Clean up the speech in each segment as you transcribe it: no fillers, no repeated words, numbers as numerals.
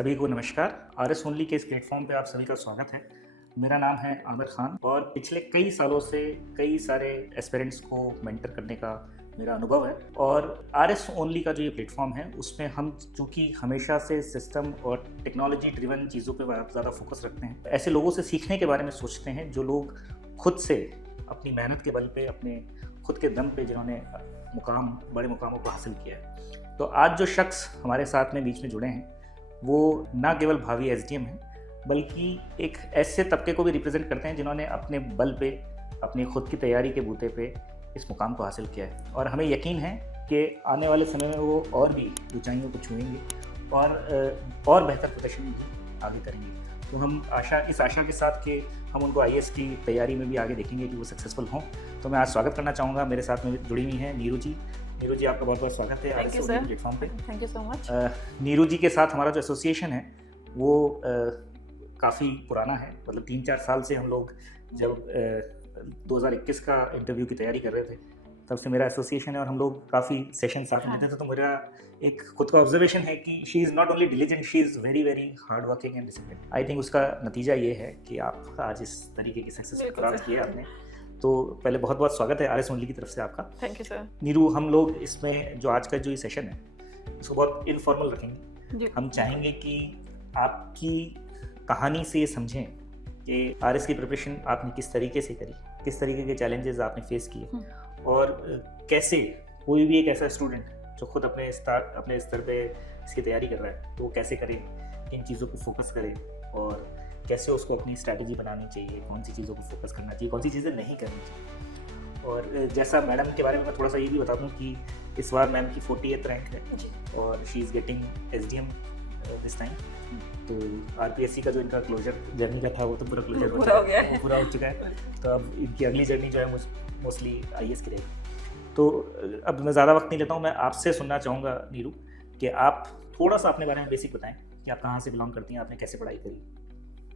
सभी को नमस्कार। आरएस ओनली के इस प्लेटफॉर्म पे आप सभी का स्वागत है। मेरा नाम है आमिर खान और पिछले कई सालों से कई सारे एस्पिरेंट्स को मेंटर करने का मेरा अनुभव है। और आरएस ओनली का जो ये प्लेटफॉर्म है उसमें हम चूँकि हमेशा से सिस्टम और टेक्नोलॉजी ड्रिवन चीज़ों पे ज़्यादा फोकस रखते हैं, ऐसे लोगों से सीखने के बारे में सोचते हैं जो लोग खुद से अपनी मेहनत के बल पे, अपने खुद के दम पे जिन्होंने बड़े मुकामों को हासिल किया है। तो आज जो शख्स हमारे साथ में बीच में जुड़े हैं वो ना केवल भावी एसडीएम हैं बल्कि एक ऐसे तबके को भी रिप्रेजेंट करते हैं जिन्होंने अपने बल पे, अपनी खुद की तैयारी के बूते पे इस मुकाम को हासिल किया है। और हमें यकीन है कि आने वाले समय में वो और भी ऊंचाइयों को छुएंगे और बेहतर प्रदर्शन भी आगे करेंगे। तो हम इस आशा के साथ कि हम उनको आईएएस की तैयारी में भी आगे देखेंगे कि वो सक्सेसफुल हों। तो मैं आज स्वागत करना चाहूँगा, मेरे साथ में जुड़ी हुई हैं नीरू जी। नीरू जी, आपका बहुत बहुत स्वागत है आरएस ओनली प्लेटफॉर्म पे। Thank you so much. Neeru ji के साथ हमारा जो एसोसिएशन है वो काफ़ी पुराना है, मतलब 3-4 साल से हम लोग जब 2021 का इंटरव्यू की तैयारी कर रहे थे तब से मेरा एसोसिएशन है और हम लोग काफ़ी सेशन साथ में देते थे। तो मेरा एक खुद का ऑब्जर्वेशन है कि she is not only diligent, she is very very hard working and discipline. I think उसका नतीजा ये है कि आप आज इस तरीके की सक्सेस प्राप्त किया आपने। तो पहले बहुत बहुत स्वागत है आरएस ओनली की तरफ से आपका। Thank you sir. नीरू, हम लोग इसमें जो आज का जो ये सेशन है इसको बहुत इनफॉर्मल रखेंगे। हम चाहेंगे कि आपकी कहानी से ये समझें कि आरएस की प्रिपरेशन आपने किस तरीके से करी, किस तरीके के चैलेंजेस आपने फेस किए और कैसे कोई भी एक ऐसा स्टूडेंट जो खुद अपने स्तर पे इसकी तैयारी कर रहा है तो वो कैसे करे, इन चीज़ों को फोकस करे और कैसे उसको अपनी स्ट्रैटेजी बनानी चाहिए, कौन सी चीज़ों को फोकस करना चाहिए, कौन सी चीज़ें नहीं करनी चाहिए। और जैसा मैडम के बारे में मैं थोड़ा सा ये भी बता दूं कि इस बार मैम की 48th रैंक है और she is getting SDM this time. तो आरपीएससी का जो इनका क्लोजर जर्नी का था वो तो पूरा क्लोजर पूरा हो चुका है। तो अब इनकी अगली जर्नी जो है मोस्टली आईएएस की रहेगी। तो अब मैं ज़्यादा वक्त नहीं लेता हूँ, मैं आपसे सुनना चाहूँगा नीरू कि आप थोड़ा सा अपने बारे में बेसिक बताएं कि आप कहाँ से बिलोंग करती हैं, आपने कैसे पढ़ाई करी,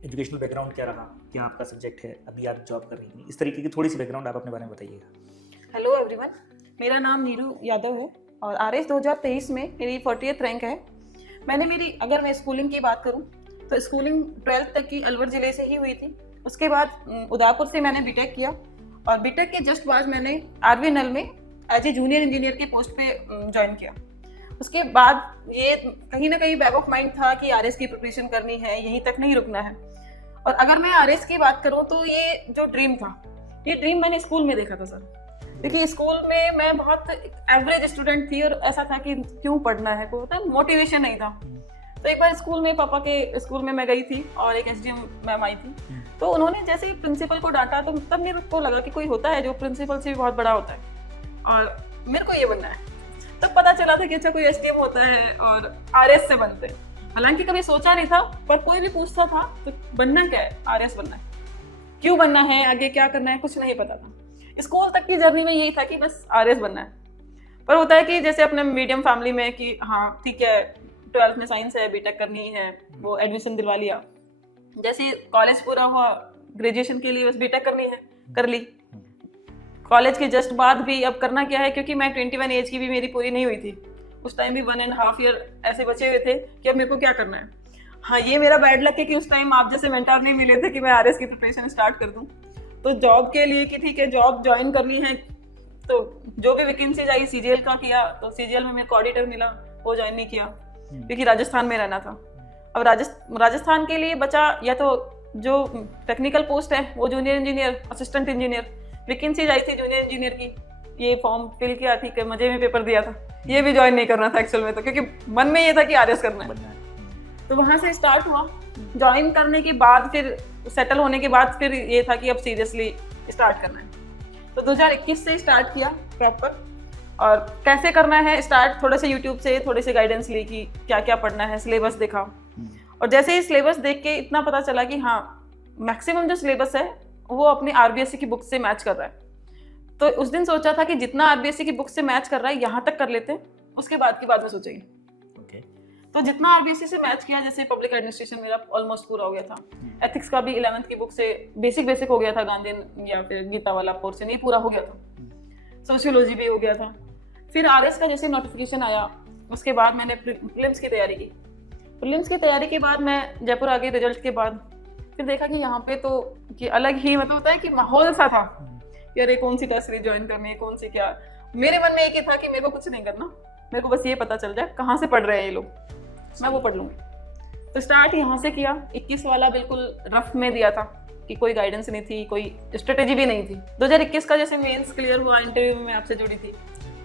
एजुकेशनल बैकग्राउंड क्या रहा, क्या आपका सब्जेक्ट है, अभी आप जॉब कर रही हैं, इस तरीके की थोड़ी सी बैकग्राउंड आप अपने बारे में बताइएगा। हेलो एवरीवन, मेरा नाम नीरू यादव है और आरएस 2023 में मेरी 40th रैंक है। अगर मैं स्कूलिंग की बात करूं तो स्कूलिंग 12th तक की अलवर ज़िले से ही हुई थी। उसके बाद उदयपुर से मैंने बीटेक किया और बीटेक के जस्ट बाद मैंने आरवीएनएल में एज ए जूनियर इंजीनियर की पोस्ट पे ज्वाइन किया। उसके बाद ये कहीं ना कहीं बैक ऑफ माइंड था कि आरएस की प्रिपरेशन करनी है, यहीं तक नहीं रुकना है। और अगर मैं आरएस की बात करूं तो ये जो ड्रीम था, ये ड्रीम मैंने स्कूल में देखा था सर। क्योंकि स्कूल में मैं बहुत एवरेज स्टूडेंट थी और ऐसा था कि क्यों पढ़ना है, कोई होता मोटिवेशन नहीं था। तो एक बार स्कूल में पापा के स्कूल में मैं गई थी और एक एसडीएम मैम आई थी, तो उन्होंने जैसे ही प्रिंसिपल को डांटा तो तब मेरे को लगा कि कोई होता है जो प्रिंसिपल से भी बहुत बड़ा होता है और मेरे को ये बनना है। तब पता चला था कि अच्छा कोई एसडीएम होता है और आरएस से बनते हैं। हालांकि कभी सोचा नहीं था, पर कोई भी पूछता था तो बनना क्या है, आरएस बनना है। क्यों बनना है, आगे क्या करना है, कुछ नहीं पता था। स्कूल तक की जर्नी में यही था कि बस आरएस बनना है। पर होता है कि जैसे अपने मीडियम फैमिली में कि हाँ ठीक है 12th में साइंस है, बीटेक करनी है, वो एडमिशन दिलवा लिया। जैसे कॉलेज पूरा हुआ, ग्रेजुएशन के लिए बस बीटेक करनी है, कर ली। कॉलेज के जस्ट बाद भी अब करना क्या है, क्योंकि मैं 21 एज की भी मेरी पूरी नहीं हुई थी। उस टाइम भी 1.5 ईयर ऐसे बचे हुए थे कि अब मेरे को क्या करना है। हाँ, ये मेरा बैड लक है कि उस टाइम आप जैसे मेंटर नहीं मिले थे कि मैं आरएस की प्रिपरेशन स्टार्ट कर दूं। तो जॉब के लिए कि ठीक है जॉब ज्वाइन करनी है, तो जो भी वैकेंसीज आई सीजीएल का किया, तो सीजीएल में मेरे को ऑडिटर मिला, वो ज्वाइन नहीं किया क्योंकि राजस्थान में रहना था। अब राजस्थान के लिए बचा या तो जो टेक्निकल पोस्ट है वो junior engineer, assistant engineer, vacancies आई थी जूनियर इंजीनियर की, ये फॉर्म फिल किया, ठीक है मजे में पेपर दिया था, ये भी ज्वाइन नहीं करना था एक्चुअल में, तो क्योंकि मन में ये था कि आरएस करना है। तो वहाँ से स्टार्ट हुआ। ज्वाइन करने के बाद फिर सेटल होने के बाद फिर ये था कि अब सीरियसली स्टार्ट करना है। तो 2021 से स्टार्ट किया प्रॉपर। और कैसे करना है स्टार्ट, थोड़े से यूट्यूब से थोड़ी सी गाइडेंस ली कि क्या क्या पढ़ना है, सिलेबस देखा। और जैसे ही सिलेबस देख के इतना पता चला कि हाँ मैक्सिमम जो सिलेबस है वो अपने आरबीएससी की बुक से मैच कर रहा है। तो उस दिन सोचा था कि जितना आरबीएससी की बुक से मैच कर रहा है यहाँ तक कर लेते हैं, उसके बाद की बात में सोचेंगे। तो जितना आरबीएससी से मैच किया, जैसे पब्लिक एडमिनिस्ट्रेशन मेरा ऑलमोस्ट पूरा हो गया था, एथिक्स का भी 11th की बुक से बेसिक हो गया था, गांधीयन या फिर गीता वाला पोर्शन ये पूरा हो गया था, सोशियोलॉजी भी हो गया था। फिर आरएस का जैसे नोटिफिकेशन आया उसके बाद मैंने प्रीलिम्स की तैयारी की। प्रीलिम्स की तैयारी के बाद मैं जयपुर आ गई रिजल्ट के बाद। फिर देखा कि यहाँ पे तो कि अलग ही मतलब होता है कि माहौल सा था कि अरे कौन सी टेस्ट सीरीज ज्वाइन करनी है, कौन सी क्या। मेरे मन में एक ही था कि मेरे को कुछ नहीं करना, मेरे को बस ये पता चल जाए कहाँ से पढ़ रहे हैं ये लोग, मैं वो पढ़ लूँगी। तो स्टार्ट यहाँ से किया। 21 वाला बिल्कुल रफ में दिया था कि कोई गाइडेंस नहीं थी, कोई स्ट्रेटेजी भी नहीं थी। 2021 का जैसे मेंस क्लियर हुआ, इंटरव्यू में मैं आपसे जुड़ी थी,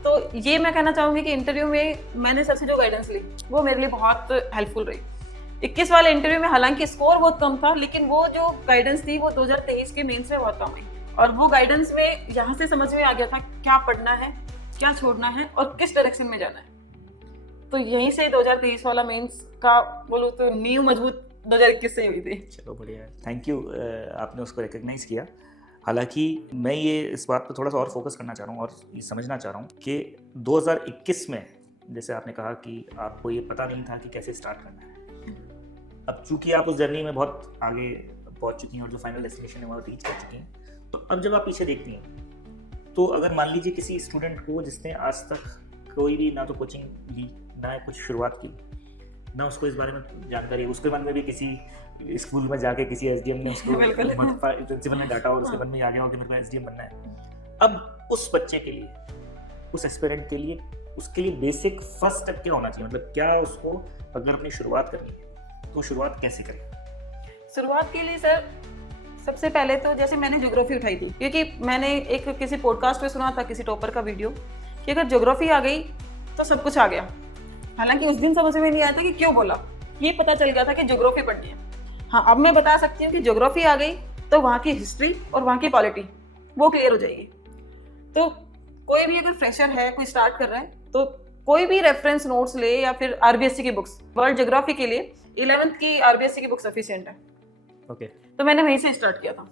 तो ये मैं कहना चाहूँगी कि इंटरव्यू में मैंने सर से जो गाइडेंस ली वो मेरे लिए बहुत हेल्पफुल रही। 21 वाले इंटरव्यू में हालांकि स्कोर बहुत कम था, लेकिन वो जो गाइडेंस थी वो 2023 के मेंस में बहुत काम आई। और वो गाइडेंस में यहाँ से समझ में आ गया था क्या पढ़ना है, क्या छोड़ना है और किस डायरेक्शन में जाना है। तो यहीं से 2023 वाला मेंस का बोलूँ तो नींव मजबूत 2021 से हुई थी। चलो बढ़िया, थैंक यू, आपने उसको रिकग्नाइज किया। हालांकि मैं ये इस बात पर थोड़ा सा और फोकस करना चाह रहा हूँ और ये समझना चाह रहा हूँ कि 2021 में जैसे आपने कहा कि आपको ये पता नहीं था कि कैसे स्टार्ट करना है। अब चूंकि आप उस जर्नी में बहुत आगे पहुँच चुकी हैं और जो फाइनल डेस्टिनेशन है वहाँ रीच कर चुकी हैं, तो अब जब आप पीछे देखती हैं तो अगर मान लीजिए किसी स्टूडेंट को जिसने आज तक कोई भी ना तो कोचिंग ली, ना कुछ शुरुआत की, ना उसको इस बारे में जानकारी, उसके मन में भी किसी स्कूल में जाके किसी एसडीएम ने उसको प्रिंसिपल ने डांटा और उसके मन में आ गया हो कि मेरे को एसडीएम बनना है। अब उस बच्चे के लिए, उस एस्पिरेंट के लिए, उसके लिए बेसिक फर्स्ट स्टेप क्या होना चाहिए? मतलब क्या उसको अगर अपनी शुरुआत करनी है तो शुरुआत कैसे करें? शुरुआत के लिए सर सबसे पहले तो जैसे मैंने ज्योग्राफी उठाई थी, क्योंकि मैंने एक किसी पॉडकास्ट पे सुना था किसी टॉपर का वीडियो कि अगर ज्योग्राफी आ गई तो सब कुछ आ गया। हालांकि उस दिन समझ में नहीं आया था कि क्यों बोला, ये पता चल गया था कि ज्योग्राफी पढ़नी है। हाँ, अब मैं बता सकती हूँ कि ज्योग्राफी आ गई तो वहाँ की हिस्ट्री और वहाँ की पॉलिटी वो क्लियर हो जाएगी। तो कोई भी अगर फ्रेशर है, कोई स्टार्ट कर रहा है, तो कोई भी रेफरेंस नोट्स ले या फिर आरबीएससी की बुक्स, वर्ल्ड ज्योग्राफी के लिए 11th की आरबीएससी की बुक सफिशिएंट है। ओके, तो मैंने वहीं से स्टार्ट किया था।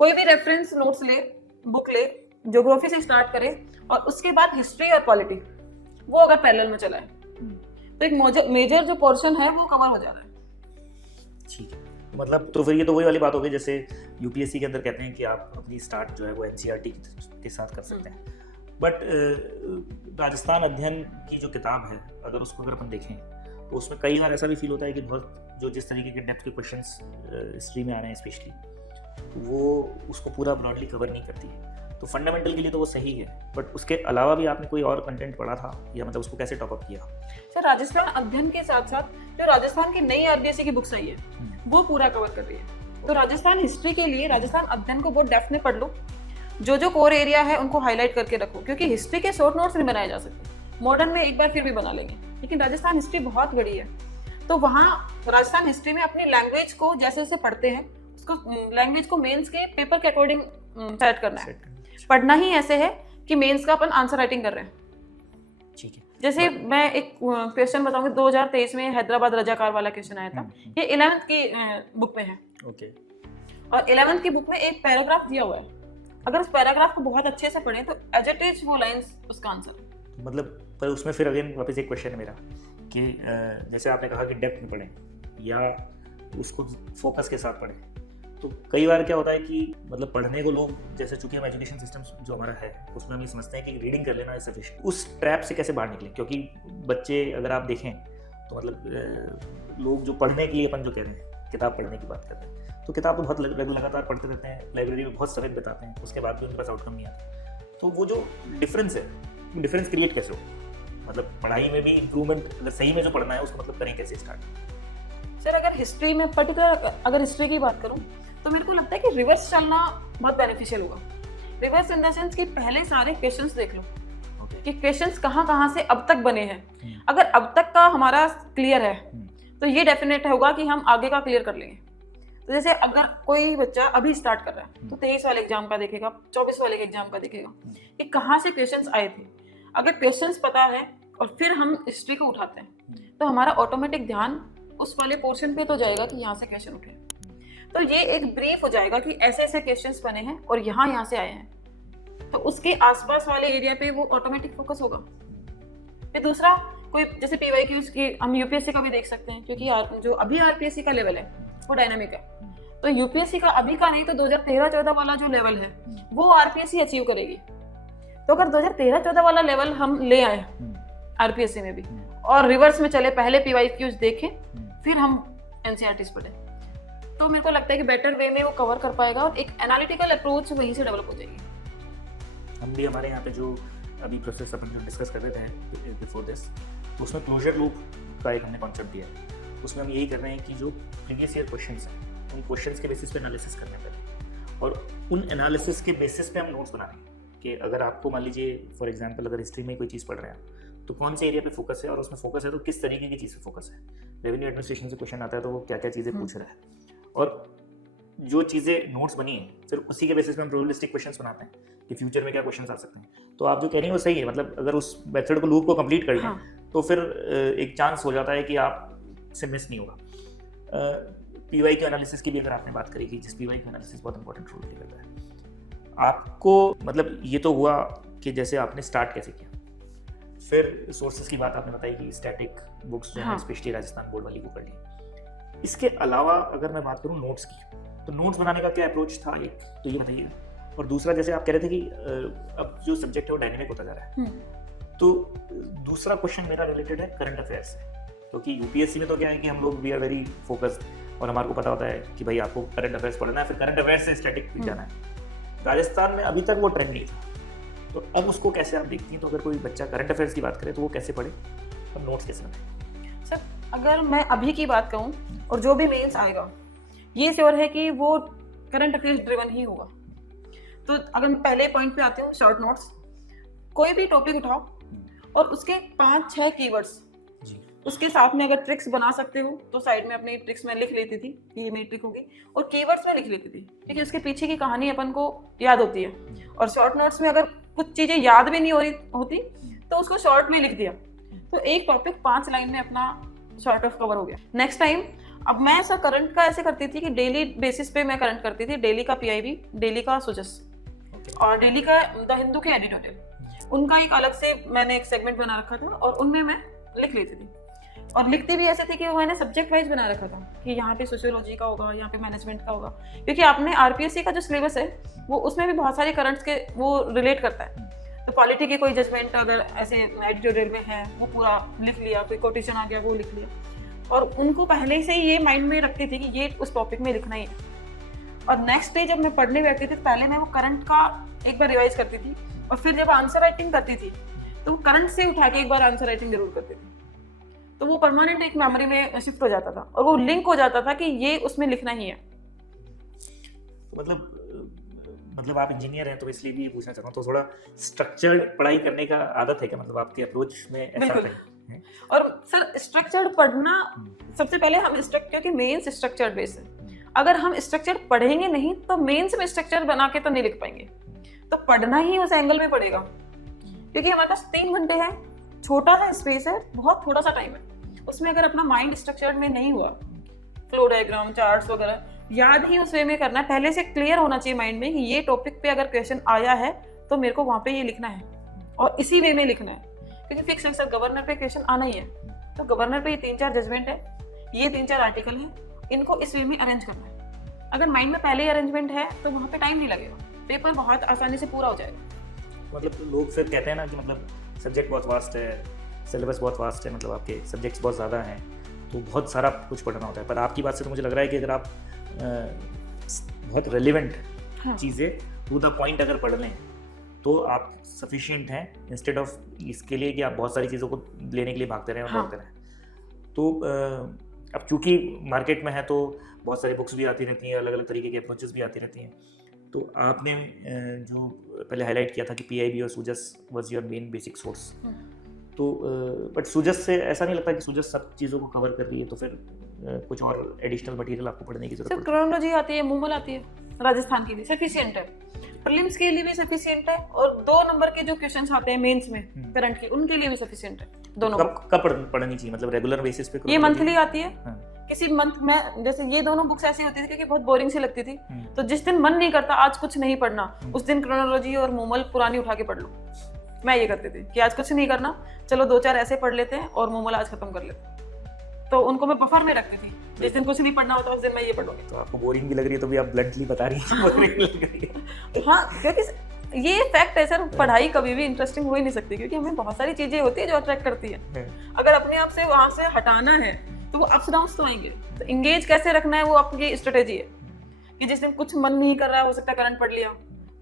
कोई भी रेफरेंस नोट्स ले, बुक ले, ज्योग्राफी से स्टार्ट करे और उसके बाद हिस्ट्री और पॉलिटी वो अगर पैरेलल में चला है तो एक मेजर जो पोर्शन है वो कवर हो जा रहा है। ठीक है, मतलब तो फिर ये तो वही वाली बात हो गई जैसे यूपीएससी के अंदर कहते हैं कि आप अपनी स्टार्ट जो है वो एनसीईआरटी के साथ कर सकते हैं, बट राजस्थान अध्ययन की जो किताब है अगर उसको अगर अपन देखें तो उसमें कई बार ऐसा भी फील होता है कि बहुत जो जिस तरीके के डेप्थ के क्वेश्चंस हिस्ट्री में आ रहे हैं स्पेशली, वो उसको पूरा ब्रॉडली कवर नहीं करती है। तो फंडामेंटल के लिए तो वो सही है, बट उसके अलावा भी आपने कोई और कंटेंट पढ़ा था या मतलब उसको कैसे टॉपअप किया? सर राजस्थान अध्ययन के साथ साथ जो राजस्थान की नई आरबीएससी की बुक्स आई है वो पूरा कवर कर रही है। तो राजस्थान हिस्ट्री के लिए राजस्थान अध्ययन को बहुत डेप्थ में पढ़ लो, जो कोर एरिया है उनको हाईलाइट करके रखो, क्योंकि हिस्ट्री के शॉर्ट नोट्स नहीं बनाए जा सकते, मॉडर्न में एक बार फिर भी बना लेंगे, लेकिन राजस्थान हिस्ट्री बहुत बड़ी है। तो वहाँ राजस्थान हिस्ट्री में अपनी लैंग्वेज को जैसे जैसे पढ़ते हैं उसको लैंग्वेज को मेंस के पेपर के अकॉर्डिंग सेट करना है। पढ़ना ही ऐसे है कि मेंस का अपन आंसर राइटिंग कर रहे हैं। ठीक है, जैसे मैं एक क्वेश्चन बताऊंगी, 2023 में हैदराबाद रजाकार वाला क्वेश्चन आया था, ये 11th की बुक में है। ओके, और 11th की बुक में एक पैराग्राफ दिया हुआ है, अगर उस पैराग्राफ को बहुत अच्छे से पढ़ें तो एज इट इज वो लाइंस उसका आंसर। मतलब पर उसमें फिर अगेन वापस एक क्वेश्चन है मेरा कि जैसे आपने कहा कि डेप्थ में पढ़ें या उसको फोकस के साथ पढ़ें, तो कई बार क्या होता है कि मतलब पढ़ने को लोग, जैसे चूंकि हम एजुकेशन सिस्टम जो हमारा है उसमें हम ये समझते हैं कि रीडिंग कर लेना इज सफिशिएंट। उस ट्रैप से कैसे बाहर निकलें? क्योंकि बच्चे अगर आप देखें तो मतलब लोग जो पढ़ने के लिए अपन जो कह रहे हैं किताब पढ़ने की बात कर रहे हैं, तो किताब तो बहुत लगातार पढ़ते रहते हैं, लाइब्रेरी में बहुत समय बिताते हैं, उसके बाद भी उनके पास आउटकम नहीं आता। तो वो जो डिफरेंस है, डिफरेंस क्रिएट कैसे हो? मतलब पढ़ाई में भी इम्प्रूवमेंट अगर सही में जो पढ़ना है उसको मतलब करें कैसे स्टार्ट? सर अगर हिस्ट्री में पर्टिकुलर अगर हिस्ट्री की बात करूं तो मेरे को लगता है कि रिवर्स चलना बहुत बेनिफिशियल होगा। रिवर्स इन द सेंस कि पहले सारे क्वेश्चंस देख लो कि क्वेश्चंस कहाँ से अब तक बने हैं। अगर अब तक का हमारा क्लियर है तो ये डेफिनेट होगा कि हम आगे का क्लियर कर लेंगे। तो जैसे अगर कोई बच्चा अभी स्टार्ट कर रहा है तो 23 वाले एग्जाम का देखेगा, 24 वाले एग्जाम का देखेगा कि कहाँ से क्वेश्चंस आए थे। अगर क्वेश्चंस पता है और फिर हम हिस्ट्री को उठाते हैं तो हमारा ऑटोमेटिक ध्यान उस वाले पोर्शन पे तो जाएगा कि यहाँ से क्वेश्चन उठे, तो ये एक ब्रीफ हो जाएगा कि ऐसे ऐसे क्वेश्चंस बने हैं और यहाँ से आए हैं, तो उसके आसपास वाले एरिया पे वो ऑटोमेटिक फोकस होगा। फिर दूसरा कोई जैसे पीवाईक्यूज की हम यूपीएससी का भी देख सकते हैं, क्योंकि जो अभी आरपीएससी का लेवल है वो डायनामिक है, तो यूपीएससी का अभी का नहीं तो 2013-14 वाला जो लेवल है वो आरपीएससी अचीव करेगी। तो अगर 2013-14 वाला लेवल हम ले आए आरपीएससी में भी और रिवर्स में चले, पहले पीवाईक्यूज देखें फिर हम एनसीईआरटीज पढ़े, तो मेरे को लगता है कि बेटर वे में वो कवर कर पाएगा और एक एनालिटिकल अप्रोच वहीं से डेवलप हो जाएगी। हम भी हमारे यहाँ पे जो अभी प्रोसेस अपन जो डिस्कस कर रहे थे बिफोर दिस, उसमें क्लोजर लूप का एक हमने कॉन्सेप्ट दिया है। उसमें हम यही कर रहे हैं कि जो प्रीवियस ईयर क्वेश्चंस हैं उन क्वेश्चंस के बेसिस पे एनालिसिस करने पड़े और उन एनालिसिस के बेसिस पे हम नोट्स बना रहे हैं कि अगर आपको मान लीजिए फॉर एग्जांपल अगर हिस्ट्री में कोई चीज़ पढ़ रहे हैं तो कौन से एरिया पे फोकस है और उसमें फोकस है तो किस तरीके की चीज़ पे फोकस है। रेवेन्यू एडमिनिस्ट्रेशन से क्वेश्चन आता है तो वो क्या क्या चीज़ें पूछ रहा है और जो चीज़ें नोट्स बनी हैं फिर उसी के बेसिस पे हम प्रोबेबिलिस्टिक क्वेश्चंस बनाते हैं कि फ्यूचर में क्या क्वेश्चंस आ सकते हैं। तो आप जो कह रही हैं वो सही है, मतलब अगर उस मेथड को लूप को कंप्लीट कर लें तो फिर एक चांस हो जाता है कि आप से मिस नहीं होगा। पीवाई के एनालिसिस की भी अगर आपने बात करी कि जिस पीवाई का एनालिसिस बहुत इंपॉर्टेंट रोल प्ले करता है, आपको मतलब ये तो हुआ कि जैसे आपने स्टार्ट कैसे किया, फिर सोर्सेज की बात आपने बताई कि स्टैटिक बुक्स जो है स्पेशली राजस्थान बोर्ड वाली को पढ़ ली। इसके अलावा अगर मैं बात करूँ नोट्स की, तो नोट्स बनाने का क्या अप्रोच था एक तो ये बताइए, और दूसरा जैसे आप कह रहे थे कि अब जो सब्जेक्ट है वो डायनेमिक होता जा रहा है, तो दूसरा क्वेश्चन मेरा रिलेटेड है करंट अफेयर्स से, क्योंकि यूपीएससी में तो क्या है कि हम लोग वी आर वेरी फोकस्ड और हमारे को पता होता है कि भाई आपको करंट अफेयर्स पढ़ना है, फिर करंट अफेयर्स से स्टैटिक भी जाना है। राजस्थान में अभी तक वो ट्रेंड नहीं था, तो अब उसको कैसे आप देखती हैं? तो अगर कोई बच्चा करंट अफेयर्स की बात करे तो वो कैसे पढ़े और नोट्स कैसे बनाए? सर अगर मैं अभी की बात कहूँ और जो भी मेंस आएगा ये श्योर है कि वो करंट अफेयर्स ड्रिवन ही होगा। तो अगर मैं पहले पॉइंट पे आती हूँ, शॉर्ट नोट्स, कोई भी टॉपिक उठाओ और उसके 5-6 कीवर्ड्स, उसके साथ में अगर ट्रिक्स बना सकते हो तो साइड में अपनी ट्रिक्स में लिख लेती थी कि ये मेरी ट्रिक होगी, और कीवर्ड्स में लिख लेती थी क्योंकि उसके पीछे की कहानी अपन को याद होती है। और शॉर्ट नोट्स में अगर कुछ चीज़ें याद भी नहीं होती तो उसको शॉर्ट में लिख दिया, तो एक टॉपिक 5 लाइन में अपना शॉर्ट ऑफ कवर हो गया। नेक्स्ट टाइम अब मैं ऐसा करंट का ऐसे करती थी कि डेली बेसिस पे मैं करंट करती थी, डेली का पीआईबी, डेली का सुजस और डेली का द हिंदू के एडिटोरियल, उनका एक अलग से मैंने एक सेगमेंट बना रखा था और उनमें मैं लिख लेती थी। और लिखती भी ऐसे थी कि वो मैंने सब्जेक्ट वाइज बना रखा था कि यहाँ पे सोशियोलॉजी का होगा, यहाँ पे मैनेजमेंट का होगा, क्योंकि आपने आरपीएससी का जो सिलेबस है वो उसमें भी बहुत सारे करंट्स के वो रिलेट करता है। तो पॉलिटी की कोई जजमेंट अगर ऐसे एडिटोरियल में है वो पूरा लिख लिया, कोई कोटेशन आ गया वो लिख लिया, और उनको पहले से ही ये माइंड में रखती थी कि ये उस टॉपिक में लिखना ही है। और नेक्स्ट डे जब मैं पढ़ने बैठती थी तो पहले मैं वो करंट का एक बार रिवाइज करती थी, और फिर जब आंसर राइटिंग करती थी तो वो करंट से उठा के एक बार आंसर राइटिंग जरूर करती थी, तो वो परमानेंट एक मेमोरी में शिफ्ट हो जाता था और वो लिंक हो जाता था कि ये उसमें लिखना ही है। मतलब आप इंजीनियर हैं तो इसलिए भी पूछना चाहता हूँ, तो थोड़ा स्ट्रक्चर्ड पढ़ाई करने का आदत है क्या, मतलब आपके अप्रोच में ऐसा है? और सर स्ट्रक्चर्ड पढ़ना सबसे पहले हम क्योंकि मेंस स्ट्रक्चर्ड बेस है, अगर हम स्ट्रक्चर पढ़ेंगे नहीं तो मेंस में स्ट्रक्चर बना के तो नहीं लिख पाएंगे, तो पढ़ना ही उस एंगल में पड़ेगा, क्योंकि हमारे पास 3 घंटे हैं, छोटा सा स्पेस है, बहुत थोड़ा सा टाइम है, उसमें अगर अपना माइंड स्ट्रक्चर्ड में नहीं हुआ, फ्लो डायग्राम, चार्ट्स वगैरह याद ही उस वे में करना है, पहले से क्लियर होना चाहिए माइंड में कि ये टॉपिक पे अगर क्वेश्चन आया है तो मेरे को वहाँ पे ये लिखना है और इसी वे में लिखना है, क्योंकि फिक्स है सर गवर्नर पे क्वेश्चन आना ही है, तो गवर्नर पे ये 3-4 जजमेंट है, ये 3-4 आर्टिकल है, इनको इस वे में अरेंज करना है। अगर माइंड में पहले ही अरेंजमेंट है तो वहाँ पे टाइम नहीं लगेगा, पेपर बहुत आसानी से पूरा हो जाएगा। मतलब लोग फिर कहते हैं ना कि मतलब सब्जेक्ट बहुत वास्ट है, सिलेबस बहुत वास्ट है, मतलब आपके सब्जेक्ट्स बहुत ज़्यादा हैं तो बहुत सारा कुछ पढ़ना होता है, पर आपकी बात से तो मुझे लग रहा है कि अगर आप बहुत रेलिवेंट चीज़ें टू द पॉइंट अगर पढ़ लें तो आप सफिशिएंट हैं, इंस्टेड ऑफ इसके लिए कि आप बहुत सारी चीज़ों को लेने के लिए भागते रहें और दौड़ते रहें। तो अब चूँकि मार्केट में है तो बहुत सारी बुक्स भी आती रहती हैं, अलग अलग तरीके की अप्रोचेस भी आती रहती हैं, तो आपने जो पहले हाईलाइट किया था कि पीआईबी और सूजस was your main basic source, तो बट सूजस से ऐसा नहीं लगता कि सूजस सब चीज़ों को कवर कर रही है, तो फिर कुछ और एडिशनल मटेरियल आपको पढ़ने की जरूरत है? क्रोनोलॉजी आती है, मूमल आती है, राजस्थान की भी सफिशिएंट है, प्रीलिम्स के लिए भी सफिशिएंट है, और 2 नंबर के जो क्वेश्चंस आते हैं मेंस में करंट के, उनके लिए भी सफिशिएंट है दोनों। कब पढ़नी चाहिए, मतलब रेगुलर बेसिस पे? ये मंथली आती है, किसी मंथ में, जैसे ये दोनों बुक्स ऐसी होती थी क्योंकि बहुत बोरिंग सी लगती थी, तो जिस दिन मन नहीं करता आज कुछ नहीं पढ़ना, उस दिन क्रोनोलॉजी और मूमल पुरानी उठा के पढ़ लो। मैं ये करती थी कि आज कुछ नहीं करना, चलो 2-4 ऐसे पढ़ लेते हैं और मूमल आज खत्म कर लेते हैं, तो उनको मैं बफर में रखती थी, जिस दिन कुछ नहीं पढ़ना होता उस दिन मैं ये पढ़ूंगी। तो आपको बोरिंग भी लग रही है तो भी आप ब्लंटली बता रही हैं बोरिंग लग रही है। हाँ, क्योंकि ये फैक्ट है सर, पढ़ाई कभी भी इंटरेस्टिंग हो ही नहीं सकती, क्योंकि हमें बहुत सारी चीजें होती है जो अट्रैक्ट करती है। अगर अपने आप से वहां से हटाना है तो वो अप्स डाउन तो आएंगे। तो इंगेज कैसे रखना है वो आपकी स्ट्रेटेजी है कि जिस दिन कुछ मन नहीं कर रहा है, हो सकता है करंट पढ़ लिया,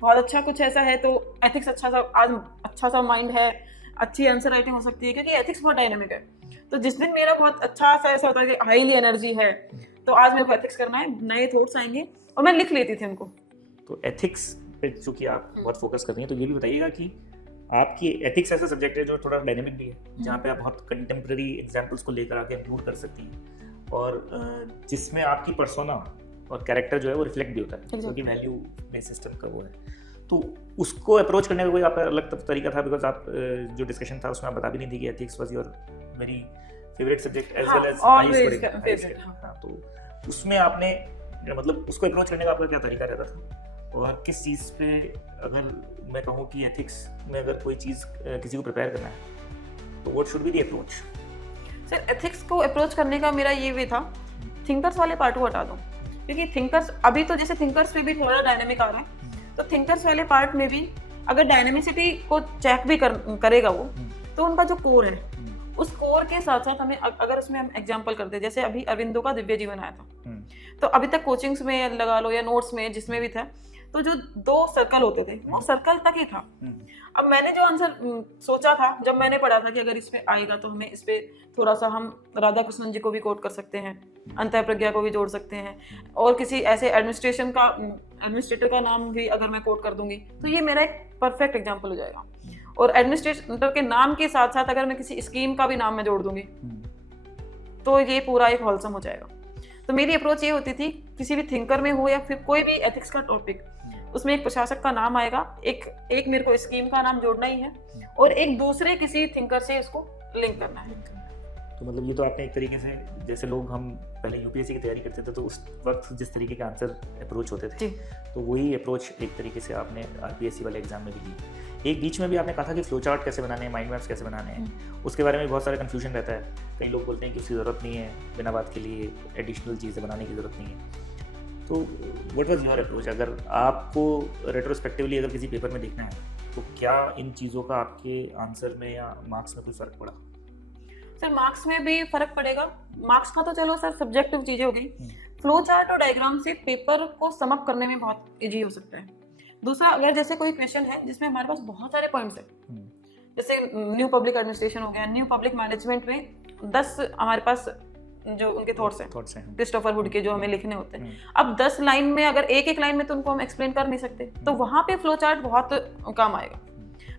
बहुत अच्छा कुछ ऐसा है तो एथिक्स अच्छा सा माइंड है, अच्छी आंसर राइटिंग हो सकती है, क्योंकि एथिक्स बहुत डायनेमिक है। तो जिस दिन मेरा बहुत अच्छा सा ऐसा होता है कि हाईली एनर्जी है, तो आज मेरे को एथिक्स करना है, नए थॉट्स आएंगे और मैं लिख लेती थी उनको। तो एथिक्स पे चूंकि आप बहुत फोकस करती हैं, तो ये भी बताइएगा कि आपकी एथिक्स ऐसा सब्जेक्ट है जो थोड़ा डायनेमिक भी है, जहाँ पे आप बहुत कंटेम्प्रेरी एग्जाम्पल्स को लेकर आके इंक्लूड कर सकती हैं, और जिसमें आपकी पर्सोना और कैरेक्टर जो है वो रिफ्लेक्ट भी होता है, क्योंकि वैल्यू बेस्ड सिस्टम का वो है। तो उसको अप्रोच करने का कोई आपका अलग तरीका था? बिकॉज आप जो डिस्कशन था उसमें आप बता भी नहीं थी कि ethics was your very favourite subject as well as. हाँ, तो उसमें आपने मतलब उसको अप्रोच करने का आपका क्या तरीका रहता था, और किस चीज़ पे, अगर मैं कहूँ कि एथिक्स में अगर कोई चीज़ किसी को प्रिपेयर करना है तो what should be the approach? Sir ethics को अप्रोच करने का मेरा ये वे था, थिंकर्स वाले पार्ट को हटा दो, क्योंकि थिंकर्स अभी तो जैसे थिंकर्स पे भी थोड़ा डायनेमिक आ रहा है, तो थिंकर्स वाले पार्ट में भी अगर डायनेमिसिटी को चेक भी करेगा वो, तो उनका जो कोर है उस कोर के साथ साथ हमें अगर उसमें हम एग्जांपल करते हैं, जैसे अभी अरविंदो का दिव्य जीवन आया था, तो अभी तक कोचिंग्स में लगा लो या नोट्स में जिसमें भी था, तो जो 2 सर्कल होते थे वो सर्कल तक ही था। अब मैंने जो आंसर सोचा था जब मैंने पढ़ा था कि अगर इस पे आएगा तो हमें इस पे थोड़ा सा हम राधा कृष्णन जी को भी कोट कर सकते हैं, अंतः प्रज्ञा को भी जोड़ सकते हैं, और किसी ऐसे एडमिनिस्ट्रेटर का नाम भी अगर मैं कोट कर दूंगी तो ये मेरा एक परफेक्ट एग्जाम्पल हो जाएगा। और एडमिनिस्ट्रेटर के नाम के साथ साथ अगर मैं किसी स्कीम का भी नाम मैं जोड़ दूंगी तो ये पूरा एक होलसम हो जाएगा। तो मेरी अप्रोच ये होती थी, किसी भी थिंकर में हो या फिर कोई भी एथिक्स का टॉपिक, उसमें एक प्रशासक का नाम आएगा, एक मेरे को स्कीम का नाम जोड़ना ही है, और एक दूसरे किसी थिंकर से इसको लिंक करना है। तो मतलब ये तो आपने एक तरीके से, जैसे लोग हम पहले यूपीएससी की तैयारी करते थे तो उस वक्त जिस तरीके के आंसर अप्रोच होते थे, तो वही अप्रोच एक तरीके से आपने आरपीएससी वाले एग्जाम में भी ली। एक बीच में भी आपने कहा था कि फ्लो चार्ट कैसे बनाने हैं, माइंड मैप्स कैसे बनाने हैं, उसके बारे में बहुत सारा कन्फ्यूजन रहता है। कई लोग बोलते हैं कि उसकी ज़रूरत नहीं है, बिना बात के लिए एडिशनल चीज़ें बनाने की ज़रूरत नहीं है। तो व्हाट वाज योर अप्रोच? अगर आपको रेट्रोस्पेक्टिवली अगर किसी पेपर में देखना है तो क्या इन चीज़ों का आपके आंसर में या मार्क्स में कोई फ़र्क पड़ा? सर मार्क्स में भी फर्क पड़ेगा। मार्क्स का तो चलो सर सब्जेक्टिव चीजें हो गई, फ्लो चार्ट और डायग्राम से पेपर को सम अप करने में बहुत इजी हो सकता है। दूसरा, अगर जैसे कोई क्वेश्चन है जिसमें हमारे पास बहुत सारे पॉइंट्स हैं, जैसे न्यू पब्लिक एडमिनिस्ट्रेशन हो गया, न्यू पब्लिक मैनेजमेंट में 10 हमारे पास जो उनके थॉट्स हैं क्रिस्टोफर हुड के जो हमें लिखने होते हैं, अब 10 लाइन में अगर एक लाइन में तो उनको हम एक्सप्लेन कर नहीं सकते, तो वहां पे फ्लो चार्ट बहुत काम आएगा।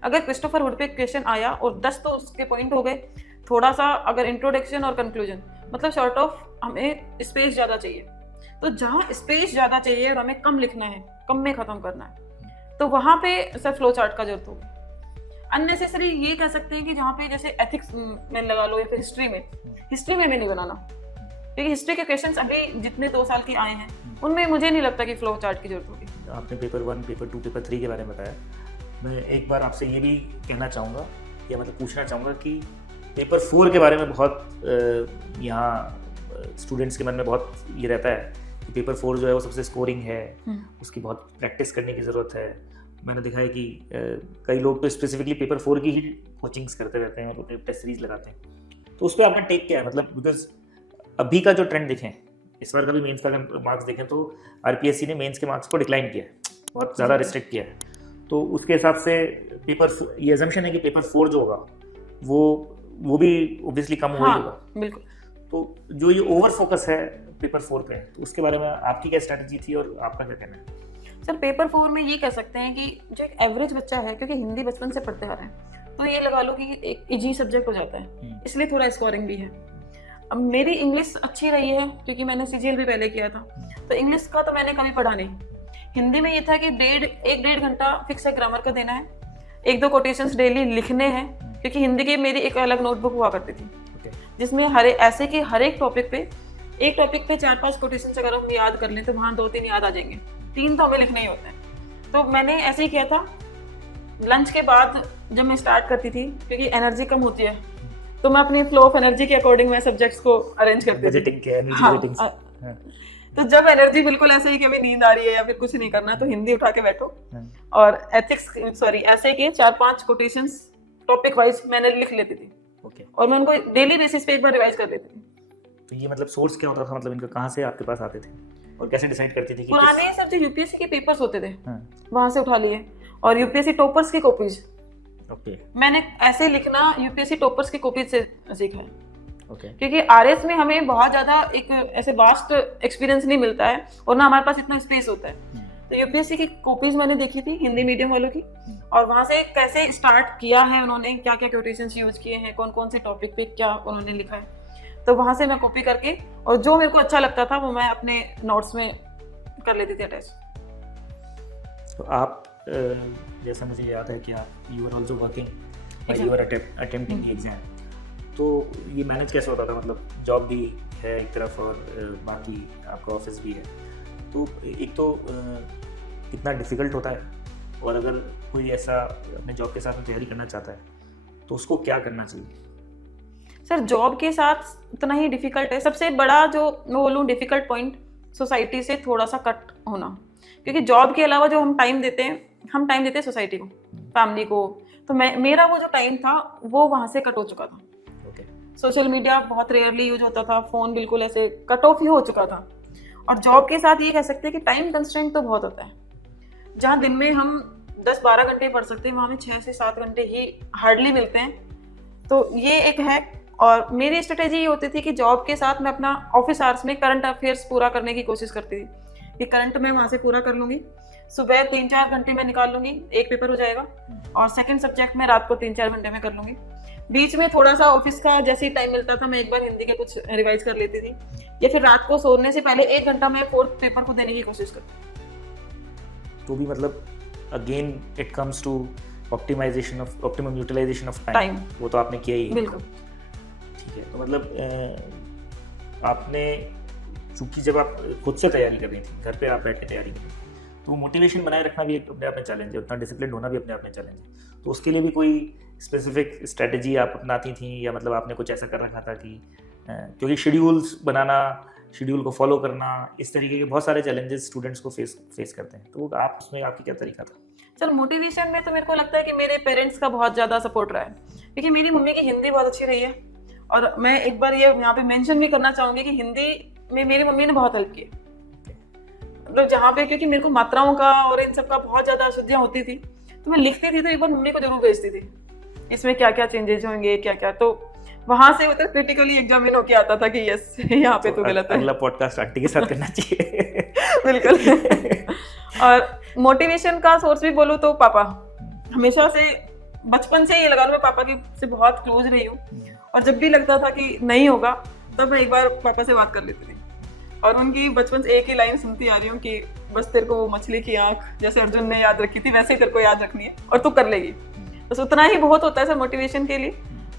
अगर क्रिस्टोफर हुड पे क्वेश्चन आया और 10 तो उसके पॉइंट हो गए, थोड़ा सा अगर इंट्रोडक्शन और कंक्लूजन, मतलब शॉर्ट ऑफ हमें स्पेस ज़्यादा चाहिए, तो जहाँ स्पेस ज़्यादा चाहिए और हमें कम लिखना है, कम में ख़त्म करना है, तो वहाँ पे सर फ्लो चार्ट का जरूरत होगी। अननेसेसरी ये कह सकते हैं कि जहाँ पे जैसे एथिक्स में लगा लो या फिर हिस्ट्री में नहीं बनाना, क्योंकि हिस्ट्री के क्वेश्चंस अभी जितने 2 साल के आए हैं उनमें मुझे नहीं लगता कि फ्लो चार्ट की जरूरत होगी। आपने पेपर 1, पेपर 2, पेपर 3 के बारे में बताया। मैं एक बार आपसे ये भी कहना चाहूँगा या मतलब पूछना चाहूँगा कि पेपर 4 के बारे में बहुत यहाँ स्टूडेंट्स के मन में बहुत ये रहता है कि पेपर 4 जो है वो सबसे स्कोरिंग है, उसकी बहुत प्रैक्टिस करने की ज़रूरत है। मैंने देखा है कि कई लोग तो स्पेसिफिकली पेपर 4 की ही कोचिंग्स करते रहते हैं, मतलब टेस्ट सीरीज लगाते हैं। तो उस पर आपका टेक क्या है? मतलब बिकॉज अभी का जो ट्रेंड देखें, इस बार का भी मेंस का मार्क्स देखें तो आरपीएससी ने मेंस के मार्क्स को डिक्लाइन किया है, बहुत ज़्यादा रिस्ट्रिक्ट किया है। तो उसके हिसाब से पेपर, ये अजम्पशन है कि पेपर 4 जो होगा वो भी ऑब्वियसली कम हो ही होगा। बिल्कुल। तो जो ये ओवर फोकस है पेपर 4 पे, तो उसके बारे में आपकी क्या स्ट्रैटेजी थी और आपका क्या कहना है? सर पेपर 4 में ये कह सकते हैं कि जो एक एवरेज बच्चा है, क्योंकि हिंदी बचपन से पढ़ते आ रहे हैं, तो ये लगा लो कि एक इजी सब्जेक्ट हो जाता है, इसलिए थोड़ा स्कोरिंग भी है। अब मेरी इंग्लिश अच्छी रही है क्योंकि मैंने सीजीएल भी पहले किया था, तो इंग्लिश का तो मैंने कभी पढ़ा नहीं। हिंदी में ये था कि 1.5 घंटा फिक्स है ग्रामर का देना है, 1-2 कोटेशंस डेली लिखने हैं, क्योंकि हिंदी की मेरी एक अलग नोटबुक हुआ करती थी जिसमें ऐसे कि हर एक टॉपिक पे 4-5 कोटेशंस अगर हम याद कर लें तो वहाँ 2-3 याद आ जाएंगे, 3 तो हमें लिखने ही होते हैं। तो मैंने ऐसे ही किया था। लंच के बाद जब मैं स्टार्ट करती थी, क्योंकि एनर्जी कम होती है, तो मैं अपनी फ्लो ऑफ एनर्जी के अकॉर्डिंग मैं सब्जेक्ट्स को अरेंज करती थी। तो जब एनर्जी बिल्कुल ऐसे ही कि अभी नींद आ रही है या फिर कुछ नहीं करना, तो हिंदी उठा के बैठो और ऐसे के 4-5 कोटेशंस टॉपिक वाइज मैंने लिख लेती थी, और मैं उनको डेली बेसिस पे एक बार रिवाइज कर लेती थी। तो ये मतलब सोर्स क्या होता था, मतलब इनका कहाँ से आपके पास आते थे और कैसे डिसाइड करती थी कि पुराने सब जो यूपीएससी के पेपर्स होते थे हाँ। वहां से उठा लिए, और यूपीएससी टॉपर्स की कॉपीज, ओके मैंने ऐसे लिखना यूपीएससी टॉपर्स की कॉपीज से सीखा है। ओके क्योंकि आरएस में हमें बहुत ज्यादा एक ऐसे वास्ट एक्सपीरियंस नहीं मिलता है और ना हमारे पास इतना स्पेस होता है। तो यूपीएससी की कॉपीज मैंने देखी थी हिंदी मीडियम वालों की, और वहां से कैसे स्टार्ट किया है उन्होंने, क्या क्या क्वेश्चंस यूज किए हैं, कौन कौन से टॉपिक पे क्या उन्होंने लिखा है, तो वहां से मैं कॉपी करके और जो मेरे को अच्छा लगता था वो मैं अपने नोट्स में कर लेती थी अटैच। तो आप जैसा मुझे याद है कि आप you are also working, you are attempting the exam, तो ये मैनेज कैसे होता था, मतलब जॉब भी है एक तरफ और बाकी आपका ऑफिस भी है, तो एक तो कितना डिफ़िकल्ट होता है, और अगर कोई ऐसा अपने जॉब के साथ में तैयारी करना चाहता है तो उसको क्या करना चाहिए? सर जॉब के साथ इतना ही डिफिकल्ट है, सबसे बड़ा जो मैं बोलूँ डिफिकल्ट पॉइंट सोसाइटी से थोड़ा सा कट होना, क्योंकि जॉब के अलावा जो हम टाइम देते हैं सोसाइटी को, फैमिली को, तो मेरा वो जो टाइम था वो वहाँ से कट हो चुका था। सोशल मीडिया बहुत रेयरली यूज होता था, फोन बिल्कुल ऐसे कट ऑफ ही हो चुका था, और जॉब के साथ ये कह सकते हैं कि टाइम कंस्ट्रेंट तो बहुत होता है। जहाँ दिन में हम 10-12 घंटे पढ़ सकते हैं वहाँ हमें 6 से 7 घंटे ही हार्डली मिलते हैं, तो ये एक है। और मेरी स्ट्रेटेजी ये होती थी कि जॉब के साथ मैं अपना ऑफिस आवर्स में करंट अफेयर्स पूरा करने की कोशिश करती थी कि करंट मैं वहाँ से पूरा कर लूँगी, सुबह 3-4 घंटे में निकाल लूँगी, एक पेपर हो जाएगा, और सेकंड सब्जेक्ट में रात को 3-4 घंटे में कर लूँगी। बीच में थोड़ा सा ऑफिस का जैसे ही टाइम मिलता था मैं एक बार हिंदी के कुछ रिवाइज कर लेती थी, या फिर रात को सोने से पहले 1 घंटा मैं फोर्थ पेपर को देने की कोशिश करती। तो भी मतलब again it comes to optimum utilisation of time, वो तो आपने किया ही है। बिल्कुल ठीक है, तो मतलब आपने चूंकि जब आप खुद से तैयारी कर रही थी, घर पे आप बैठ के तैयारी कर रही थी, तो मोटिवेशन बनाए रखना भी एक अपने आप में चैलेंज है, उतना डिसिप्लिन होना भी अपने आप में चैलेंज है। तो उसके लिए भी कोई स्पेसिफिक स्ट्रेटजी आप अपनाती थी, या मतलब आपने कुछ ऐसा कर रखा था कि क्योंकि शेड्यूल्स बनाना, शेड्यूल को फॉलो करना, इस तरीके के बहुत सारे चैलेंजेस स्टूडेंट्स को फेस करते हैं, तो आप उसमें आपकी क्या तरीका था? चल मोटिवेशन में तो मेरे को लगता है कि मेरे पेरेंट्स का बहुत ज़्यादा सपोर्ट रहा है, क्योंकि मेरी मम्मी की हिंदी बहुत अच्छी रही है, और मैं एक बार ये यहाँ पे मेंशन भी करना चाहूँगी कि हिंदी में मेरी मम्मी ने बहुत हेल्प की, मतलब जहाँ पे, क्योंकि मेरे को मात्राओं का और इन सब का बहुत ज़्यादा अशुद्धियाँ होती थी, तो मैं लिखती थी तो एक बार मम्मी को जरूर भेजती थी इसमें क्या क्या चेंजेस होंगे, क्या क्या, तो वहां से मतलब क्रिटिकली एग्जामिन होके आता था कि यस यहाँ पे तो गलत है। अगला पॉडकास्ट आंटी के साथ करना चाहिए। बिल्कुल। और मोटिवेशन का सोर्स भी बोलूँ तो पापा, हमेशा से बचपन से ये लगा लो मैं पापा की से बहुत क्लोज रही हूँ, और जब भी लगता था कि नहीं होगा तब मैं एक बार पापा से बात कर लेती थी, और उनकी बचपन से एक ही लाइन सुनती आ रही हूँ कि बस तेरे को वो मछली की आंख जैसे अर्जुन ने याद रखी थी वैसे ही तेरे को याद रखनी है और तू कर लेगी, बस उतना ही बहुत होता है सर मोटिवेशन के लिए।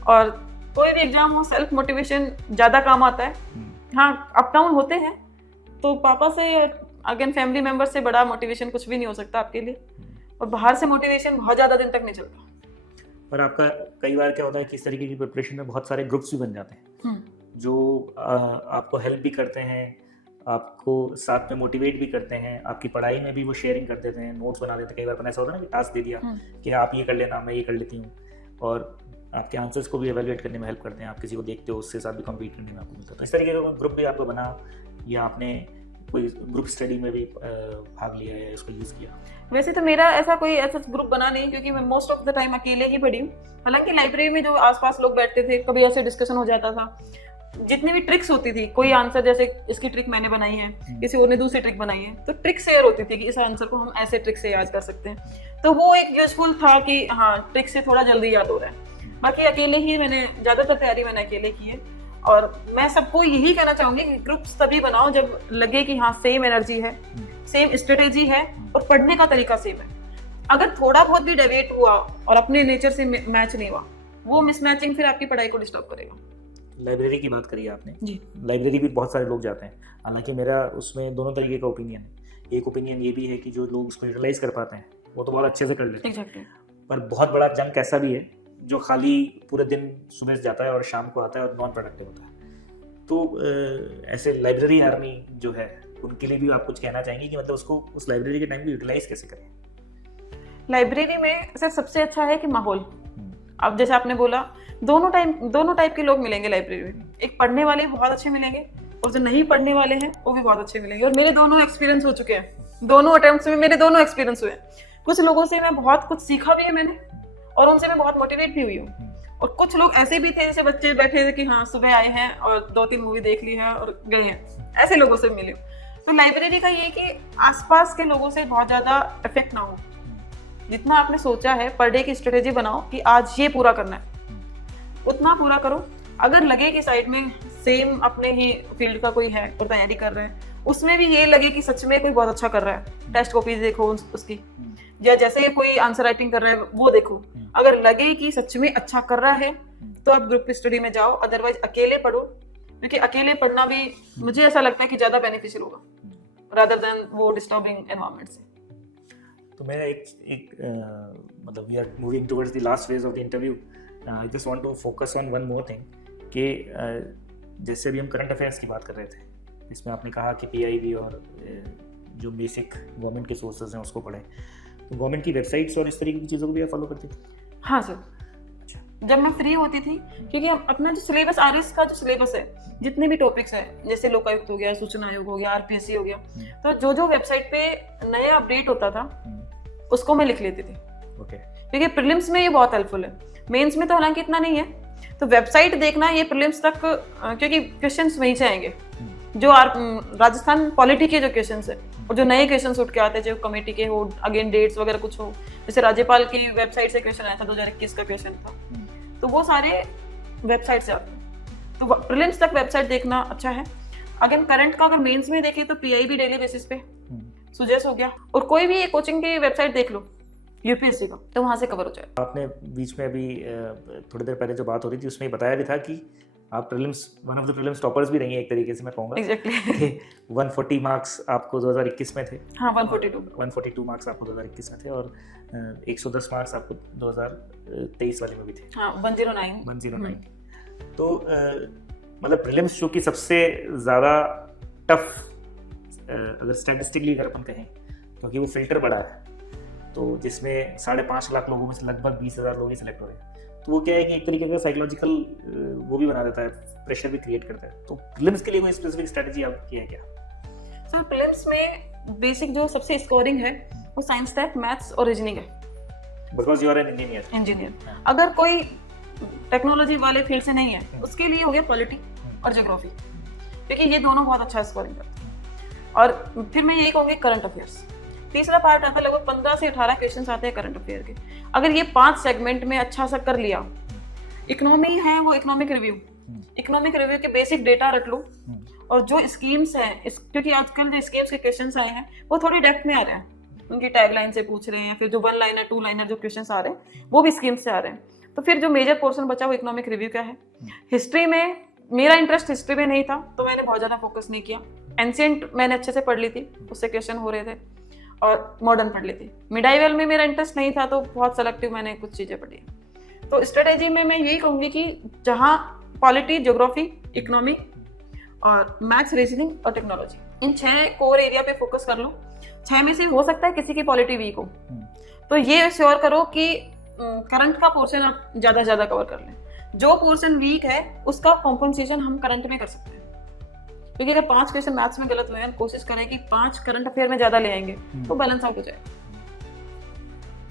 और कोई भी एग्जाम हो सेल्फ मोटिवेशन ज़्यादा काम आता है। हाँ अप डाउन होते हैं, तो पापा से अगेन फैमिली मेम्बर से बड़ा मोटिवेशन कुछ भी नहीं हो सकता आपके लिए, और बाहर से मोटिवेशन बहुत ज़्यादा दिन तक नहीं चलता। और आपका कई बार क्या होता है कि इस तरीके की प्रिपरेशन में बहुत सारे ग्रुप्स भी बन जाते हैं जो आपको हेल्प भी करते हैं, आपको साथ में मोटिवेट भी करते हैं, आपकी पढ़ाई में भी वो शेयरिंग कर देते हैं, नोट्स बना देते हैं। कई बार अपन ऐसा होता है ना कि टास्क दे दिया कि आप ये कर लेना, मैं ये कर लेती हूँ, और आपके आंसर्स को भी एवेलुएट करने में हेल्प करते हैं, आप किसी को देखते हो उसके साथ भी कम्पीट करने में आपको मिलता है। तो इस तरीके का ग्रुप भी आपको बना, या आपने कोई ग्रुप स्टडी में भी भाग लिया है, इसको यूज़ किया? वैसे तो मेरा ऐसा कोई ऐसा ग्रुप बना नहीं, क्योंकि मैं मोस्ट ऑफ द टाइम अकेले ही पढ़ी हूँ। हालांकि लाइब्रेरी में जो आसपास लोग बैठते थे कभी ऐसे डिस्कशन हो जाता था, जितनी भी ट्रिक्स होती थी, कोई आंसर जैसे इसकी ट्रिक मैंने बनाई है, किसी और ने दूसरी ट्रिक बनाई है, तो ट्रिक शेयर होती थी कि इस आंसर को हम ऐसे ट्रिक से याद कर सकते हैं, तो वो एक यूजफुल था कि हाँ ट्रिक से थोड़ा जल्दी याद हो रहा है। बाकी अकेले ही मैंने ज़्यादातर तैयारी मैंने अकेले की है, और मैं सबको यही कहना चाहूंगी कि ग्रुप्स तभी बनाओ जब लगे कि हाँ सेम एनर्जी है, सेम स्ट्रेटेजी है, और पढ़ने का तरीका सेम है। अगर थोड़ा बहुत भी डेविएट हुआ और अपने नेचर से मैच नहीं हुआ, वो मिसमैचिंग फिर आपकी पढ़ाई को डिस्टर्ब करेगा। लाइब्रेरी की बात करी आपने जी, लाइब्रेरी भी बहुत सारे लोग जाते हैं, हालांकि मेरा उसमें दोनों तरीके का ओपिनियन है। एक ओपिनियन ये भी है कि जो लोग उसको यूटिलाइज कर पाते हैं वो तो बहुत अच्छे से कर लेते हैं, एग्जैक्टली। पर बहुत बड़ा जंक ऐसा भी है जो खाली पूरे दिन सुबह से जाता है और शाम को आता है और नॉन प्रोडक्टिव होता है। तो ऐसे लाइब्रेरी आर्मी जो है उनके लिए भी आप कुछ कहना चाहेंगे कि मतलब उसको उस लाइब्रेरी के टाइम को यूटिलाइज कैसे करें? लाइब्रेरी में सर सबसे अच्छा है कि माहौल, अब जैसे आपने बोला दोनों टाइप के लोग मिलेंगे लाइब्रेरी में। एक पढ़ने वाले बहुत अच्छे मिलेंगे और जो नहीं पढ़ने वाले हैं वो भी बहुत अच्छे मिलेंगे। और मेरे दोनों एक्सपीरियंस हो चुके हैं, दोनों अटेम्प्ट्स में मेरे दोनों एक्सपीरियंस हुए हैं। कुछ लोगों से मैं बहुत कुछ सीखा भी है मैंने, और उनसे मैं बहुत मोटिवेट भी हुई हूँ। और कुछ लोग ऐसे भी थे जैसे बच्चे बैठे थे कि हाँ सुबह आए हैं और 2-3 मूवी देख ली है और गए हैं, ऐसे लोगों से मिले। तो लाइब्रेरी का ये कि आसपास के लोगों से बहुत ज़्यादा इफेक्ट ना हो। जितना आपने सोचा है पर डे की स्ट्रेटेजी बनाओ कि आज ये पूरा करना है, उतना पूरा करो। अगर लगे कि साइड में सेम अपने ही फील्ड का कोई है और तैयारी कर रहे हैं, उसमें भी ये लगे कि सच में कोई बहुत अच्छा कर रहा है, टेस्ट कॉपीज देखो उसकी, या जैसे कोई आंसर राइटिंग कर रहा है वो देखो। अगर लगे कि सच में अच्छा कर रहा है तो आप ग्रुप स्टडी में जाओ, अदरवाइज अकेले पढ़ो, क्योंकि अकेले पढ़ना भी मुझे ऐसा लगता है कि ज्यादा बेनिफिशियल होगा रादर देन वो डिस्टर्बिंग एनवायरनमेंट से। तो मैं एक मतलब we are moving towards the last phase of the interview. I just want to focus on one more thing कि जैसे अभी हम करंट अफेयर्स की बात कर रहे थे, इसमें आपने कहा कि पीआईबी और जो बेसिक गवर्नमेंट के सोर्सेज हैं उसको पढ़ें, तो गवर्नमेंट की वेबसाइट्स और इस तरीके की चीज़ों को भी आप फॉलो करती थी? हाँ सर, जब मैं फ्री होती थी, क्योंकि अपना जो सिलेबस आरएस का जो सिलेबस है, जितने भी टॉपिक्स हैं, जैसे लोकायुक्त हो गया, सूचना आयोग हो गया, आरपीएससी हो गया, तो जो वेबसाइट पे नया अपडेट होता था उसको मैं लिख लेती थी। ओके। क्योंकि प्रीलिम्स में ये बहुत हेल्पफुल है, मेंस में तो हालांकि इतना नहीं है। तो वेबसाइट देखना ये प्रीलिम्स तक, क्योंकि क्वेश्चंस वहीं से आएंगे जो राजस्थान पॉलिटी के जो क्वेश्चंस है, और जो नए क्वेश्चंस उठ के आते हैं, जो कमेटी के हो, अगेन डेट्स वगैरह कुछ हो, जैसे राज्यपाल की वेबसाइट से क्वेश्चन आया था 2021 का क्वेश्चन था, तो वो सारे वेबसाइट से आते हैं। तो प्रीलिम्स तक वेबसाइट देखना अच्छा है। अगेन करंट का अगर मेंस में देखें तो पीआईबी डेली बेसिस पे सुजेस हो गया, और कोई भी कोचिंग की वेबसाइट देख लो यूपीएससी का, तो वहां से कवर हो जाए। आपने बीच में अभी थोड़ी देर पहले जो बात हो रही थी उसमें बताया भी था कि आप prelims one of the prelims toppers भी रही हैं एक तरीके से, मैं कहूँगा। एग्जैक्टली 140 मार्क्स आपको 2021 में थे। हाँ, 142 मार्क्स आपको 2021 में थे, और 110 मार्क्स आपको 2023 वाले में भी थे। हाँ, 109। तो मतलब प्रीलिम्स जो कि सबसे ज़्यादा टफ, अगर स्टैटिस्टिकली अगर अपन कहें, क्योंकि वो फिल्टर बड़ा है, तो जिसमें 5.5 लाख लोगों में से लगभग 20,000 लोग ही सिलेक्ट हो रहे हैं, तो वो क्या है कि एक तरीके का साइकोलॉजिकल वो भी बना देता है, प्रेशर भी क्रिएट करता है। तो प्रीलिम्स के लिए कोई स्पेसिफिक स्ट्रेटजी आपकी है क्या? सर प्रीलिम्स में बेसिक जो सबसे स्कोरिंग है वो साइंस, टेक, मैथ्स और रीजनिंग है। Because you are an engineer. अगर कोई टेक्नोलॉजी वाले फील्ड से नहीं है, उसके लिए हो गया पॉलिटी और ज्योग्राफी, क्योंकि ये दोनों बहुत अच्छा स्कोरिंग करते हैं। और फिर मैं यही कहूँगी करंट अफेयर्स, तीसरा पार्ट आता है, लगभग 15 से 18 क्वेश्चन आते हैं करंट अफेयर के। अगर ये 5 सेगमेंट में अच्छा सा कर लिया, इकोनॉमी है वो इकोनॉमिक रिव्यू के बेसिक डेटा रख लो, और जो स्कीम्स हैं, क्योंकि आजकल जो स्कीम्स के क्वेश्चंस आए हैं वो थोड़ी डेप्थ में आ रहे हैं, उनकी टैगलाइन से पूछ रहे हैं, फिर जो 1 लाइनर 2 लाइनर जो क्वेश्चंस आ रहे हैं वो भी स्कीम्स से आ रहे हैं। तो फिर जो मेजर पोर्शन बचा वो इकोनॉमिक रिव्यू का है। हिस्ट्री में मेरा इंटरेस्ट हिस्ट्री में नहीं था, तो मैंने बहुत ज़्यादा फोकस नहीं किया। एंशिएंट मैंने अच्छे से पढ़ ली थी, उससे क्वेश्चन हो रहे थे, और मॉडर्न पढ़ ली थी। मिडाइवल में मेरा इंटरेस्ट नहीं था, तो बहुत सेलेक्टिव मैंने कुछ चीज़ें पढ़ी। तो स्ट्रेटेजी में मैं यही कहूँगी कि जहाँ पॉलिटी, ज्योग्राफी, इकोनॉमी और मैथ्स, रीजनिंग और टेक्नोलॉजी, इन 6 कोर एरिया पे फोकस कर लो। 6 में से हो सकता है किसी की पॉलिटी वीक हो, तो ये श्योर करो कि करंट का पोर्शन आप ज़्यादा कवर कर लें। जो पोर्शन वीक है उसका कॉम्पनसेशन हम करंट में कर सकते हैं, क्योंकि अगर 5 क्वेश्चन मैथ्स में गलत हुए हैं, कोशिश करें कि 5 करंट अफेयर में ज़्यादा ले आएंगे तो बैलेंस आउट हो जाएगा।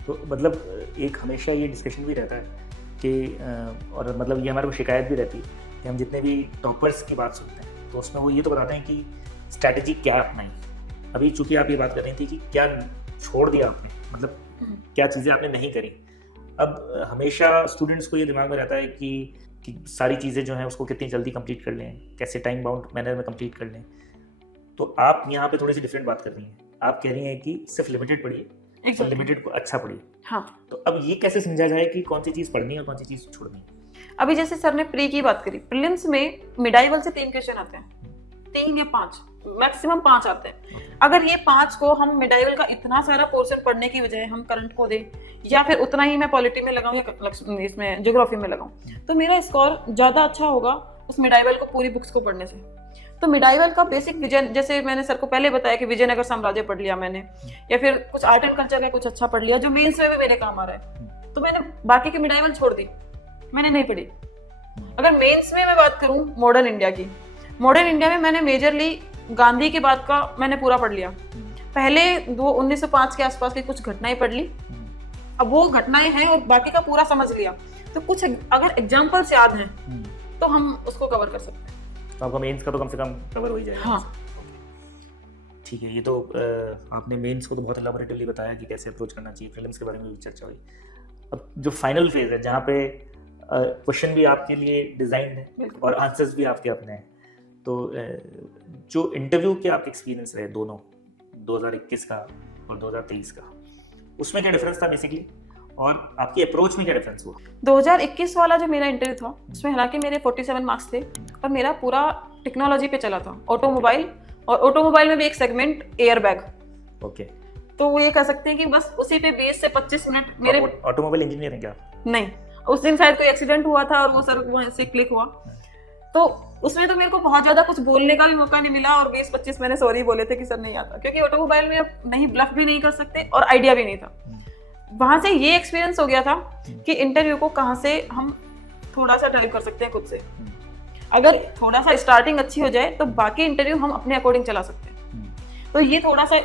तो मतलब एक हमेशा ये डिस्कशन भी रहता है कि और मतलब ये हमारे को शिकायत भी रहती है कि हम जितने भी टॉपर्स की बात सुनते हैं तो उसमें वो ये तो बताते हैं कि स्ट्रैटेजी क्या अपनाई। अभी चूंकि आप ये बात कर रही थी कि क्या छोड़ दिया आपने, मतलब क्या चीज़ें आपने नहीं करी। अब हमेशा स्टूडेंट्स को ये दिमाग में रहता है कि सारी चीज़ें जो हैं उसको कितनी जल्दी कंप्लीट कर लें, कैसे टाइम बाउंड मैनर में कंप्लीट कर लें। तो आप यहाँ पे थोड़ी सी डिफरेंट बात कर रही हैं, आप कह रही हैं कि सिर्फ लिमिटेड पढ़िए, लिमिटेड को अच्छा पढ़िए। हाँ, तो अब ये कैसे समझा जाए कि कौन सी चीज़ पढ़नी है और कौन सी चीज़ छोड़नी है? अभी जैसे सर ने प्री की बात करी, प्रीलिम्स में मिडाइवल से 3 क्वेश्चन आते हैं, 3 या 5, मैक्सिमम 5 आते हैं। अगर ये 5 को हम मिडाइवल का इतना सारा पोर्शन पढ़ने की बजाय हम करंट को दें, या फिर उतना ही मैं पॉलिटी में लगाऊं या इसमें ज्योग्राफी में लगाऊं, तो मेरा स्कोर ज़्यादा अच्छा होगा उस मिडाइवल को पूरी बुक्स को पढ़ने से। तो मिडाइवल का बेसिक विजन, जैसे मैंने सर को पहले बताया कि विजयनगर साम्राज्य पढ़ लिया मैंने, या फिर कुछ आर्ट एंड कल्चर का कुछ अच्छा पढ़ लिया जो मेंस में भी मेरे काम आ रहा है, तो मैंने बाकी के मिडाइवल छोड़ दी। मैंने नहीं पढ़ी। अगर मेंस में मैं बात करूं मॉडर्न इंडिया की, मॉडर्न इंडिया में मैंने मेजरली गांधी के बाद का मैंने पूरा पढ़ लिया। पहले 1905 के आसपास की कुछ घटनाएं पढ़ ली, अब वो घटनाएं हैं और बाकी का पूरा समझ लिया, तो कुछ अगर एग्जाम्पल्स याद हैं तो हम उसको कवर कर सकते हैं। तो आपका मेंस का तो कम से कम कवर हो ही जाएगा। हाँ ठीक है, ये तो आपने मेंस को तो बहुत एलाबोरेटिवली बताया कि कैसे अप्रोच करना चाहिए, प्रीलिम्स के बारे में भी चर्चा हुई। अब जो फाइनल फेज है जहाँ पे क्वेश्चन भी आपके लिए डिजाइन है और आंसर्स भी आपके अपने हैं, तो जो इंटरव्यू के आपके एक्सपीरियंस रहे दोनों 2021 का और 2023 का, उसमें क्या डिफरेंस था बेसिकली, और आपकी अप्रोच में क्या डिफरेंस हुआ? 2021 वाला जो मेरा इंटरव्यू था उसमें हालांकि मेरे 47 मार्क्स थे और मेरा पूरा टेक्नोलॉजी पे चला था, ऑटोमोबाइल, और ऑटोमोबाइल में भी एक सेगमेंट एयर बैग। ओके, तो वो ये कह सकते हैं कि बस उसी पे 20 से 25 मिनट मेरे। ऑटोमोबाइल इंजीनियर है क्या? नहीं, उस दिन शायद कोई एक्सीडेंट हुआ था और वो सर वहाँ से क्लिक हुआ, तो उसमें तो मेरे को बहुत ज्यादा कुछ बोलने का भी मौका नहीं मिला और 20-25 मैंने सॉरी बोले थे कि सर नहीं आता, क्योंकि ऑटोमोबाइल में अब नहीं ब्लफ भी नहीं कर सकते और आइडिया भी नहीं था। वहां से ये एक्सपीरियंस हो गया था कि इंटरव्यू को कहाँ से हम थोड़ा सा ड्राइव कर सकते हैं खुद से। अगर थोड़ा सा स्टार्टिंग अच्छी हो जाए तो बाकी इंटरव्यू हम अपने अकॉर्डिंग चला सकते हैं। तो ये थोड़ा सा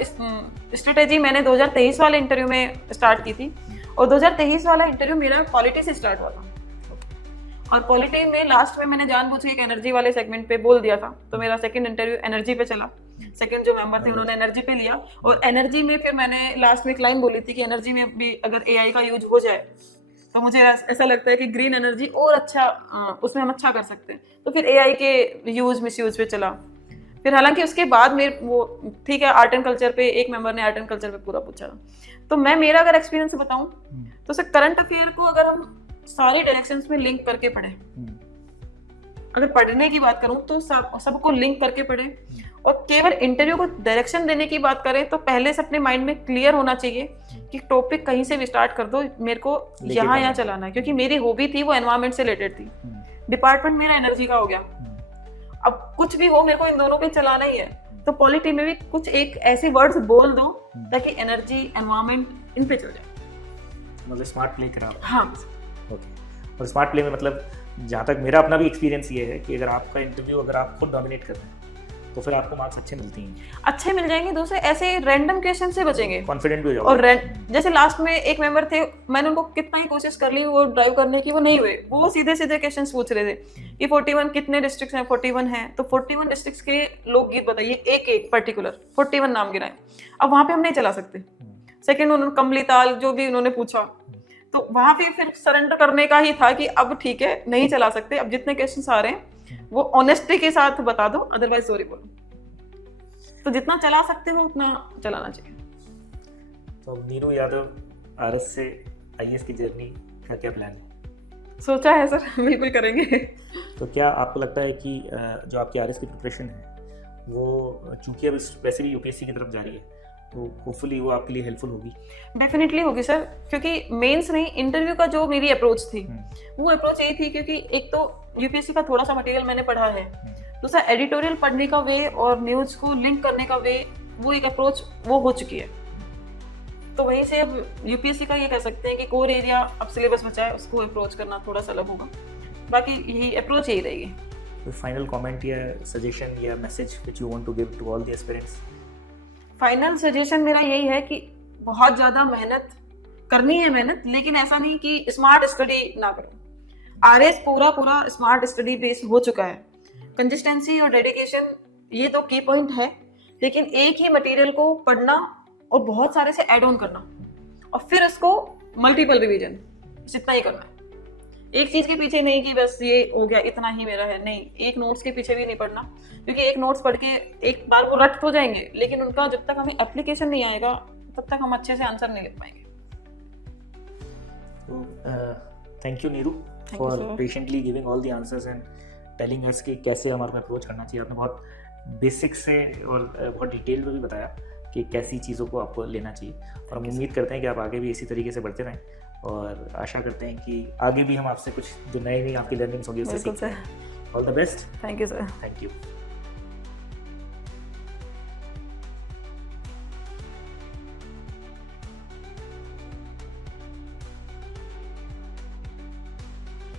स्ट्रेटेजी मैंने 2023 वाले इंटरव्यू में स्टार्ट की थी, और 2023 वाला इंटरव्यू मेरा पॉलिटी से स्टार्ट हुआ था, और पॉलिटी में लास्ट में मैंने जानबूझ के एक एनर्जी वाले सेगमेंट पे बोल दिया था, तो मेरा सेकंड इंटरव्यू एनर्जी पे चला। सेकंड जो मेंबर थे उन्होंने एनर्जी पे लिया, और एनर्जी में फिर मैंने लास्ट में एक लाइन बोली थी कि एनर्जी में भी अगर एआई का यूज हो जाए तो मुझे ऐसा लगता है कि ग्रीन एनर्जी और अच्छा उसमें हम अच्छा कर सकते हैं। तो फिर एआई के यूज मिसयूज पे चला। फिर हालांकि उसके बाद मेरे वो ठीक है, आर्ट एंड कल्चर पे एक मेंबर ने आर्ट एंड कल्चर पे पूरा पूछा। तो मैं मेरा अगर एक्सपीरियंस बताऊं तो सर करंट अफेयर को अगर हम सारी डायरेक्शंस में लिंक करके पढ़ें, अगर पढ़ने की बात करूं तो सबको लिंक करके पढ़ें, और केवल इंटरव्यू को डायरेक्शन देने की बात करें तो पहले से अपने माइंड में क्लियर होना चाहिए कि टॉपिक कहीं से भी स्टार्ट कर दो, मेरे को यहाँ चलाना है, क्योंकि मेरी हॉबी थी वो एनवायरमेंट से रिलेटेड थी, डिपार्टमेंट मेरा एनर्जी का हो गया, अब कुछ भी हो मेरे को इन दोनों पे चलाना ही है। तो पॉलिटी में भी कुछ एक ऐसे वर्ड्स बोल दो ताकि एनर्जी एनवायरमेंट इन पे चल जाए, मतलब स्मार्ट प्ले करा। हाँ ओके, और स्मार्ट प्ले में मतलब जहाँ तक मेरा अपना भी एक्सपीरियंस ये है कि अगर आपका इंटरव्यू अगर आप खुद डोमिनेट कर रहे हैं तो फिर आपको मार्क्स अच्छे मिलती हैं, अच्छे मिल जाएंगे। दूसरे ऐसे रैंडम क्वेश्चन से बचेंगे, कॉन्फिडेंट भी हो जाओगे। और जैसे लास्ट में एक मेंबर थे, मैंने उनको कितना ही कोशिश कर ली वो ड्राइव करने की, वो नहीं हुए, वो सीधे सीधे क्वेश्चंस पूछ रहे थे कि 41 कितने डिस्ट्रिक्ट्स हैं, 41 हैं, तो 41 डिस्ट्रिक्ट्स के लोकगीत बताइए, एक एक पर्टिकुलर 41 नाम गिनाए। अब वहां पे हम नहीं चला सकते। सेकंड उन्होंने कमली ताल जो भी उन्होंने पूछा, तो वहां पे फिर सरेंडर करने का ही था कि अब ठीक है नहीं चला सकते, अब जितने क्वेश्चंस आ रहे हैं वो ऑनेस्टी के साथ बता दो, अदरवाइज सॉरी बोलो। तो जितना चला सकते हो उतना चलाना चाहिए। तो अब नीरू यादव आरएस से आईएएस की जर्नी का क्या प्लान है? सोचा है सर, बिल्कुल करेंगे। तो क्या आपको लगता है कि जो आपकी आरएस की प्रिपरेशन है वो चूंकि अब स्पेशली यूपीएससी की तरफ जा रही है तो होपफुली वो आपके लिए हेल्पफुल होगी? डेफिनेटली होगी सर, क्योंकि मेंस नहीं, इंटरव्यू का जो मेरी अप्रोच थी वो अप्रोच यही थी, क्योंकि एक तो यूपीएससी का थोड़ा सा मटेरियल मैंने पढ़ा है, दूसरा एडिटोरियल पढ़ने का वे और न्यूज को लिंक करने का वे, वो एक अप्रोच वो हो चुकी है। तो वहीं से अब यूपीएससी का ये कह सकते हैं कि कोर एरिया अब सिलेबस बचा है, उसको अप्रोच करना थोड़ा सा अलग होगा, बाकी यही अप्रोच यही रहेगी। तो फाइनल कमेंट या सजेशन या message which you want to give to all the aspirants? Final suggestion मेरा यही है कि बहुत ज़्यादा मेहनत करनी है, मेहनत, लेकिन ऐसा नहीं कि स्मार्ट स्टडी ना करो। आरएस पूरा स्मार्ट स्टडी बेस्ड हो चुका है। कंसिस्टेंसी और डेडिकेशन ये तो की पॉइंट है, लेकिन एक ही मटेरियल को पढ़ना और बहुत सारे से ऐड ऑन करना और फिर उसको मल्टीपल रिवीजन, इतना ही करना है। एक चीज के पीछे नहीं कि बस ये हो गया इतना ही मेरा है, नहीं, एक नोट्स के पीछे भी नहीं पढ़ना, क्योंकि एक नोट्स पढ़ के एक बार वो रट तो जाएंगे, लेकिन उनका जब तक हमें एप्लीकेशन नहीं आएगा तब तक हम अच्छे से आंसर नहीं लिख पाएंगे। Thank you Neeru for patiently giving all the answers and telling us कि कैसे हमारे अप्रोच करना चाहिए। आपने बहुत बेसिक से और बहुत डिटेल में भी बताया कि कैसी चीज़ों को आपको लेना चाहिए, और हम उम्मीद करते हैं कि आप आगे भी इसी तरीके से बढ़ते रहें, और आशा करते हैं कि आगे भी हम आपसे कुछ जो नई आपकी लर्निंग्स होंगी उससे सीखते हैं। All the best. Thank you sir. Thank you.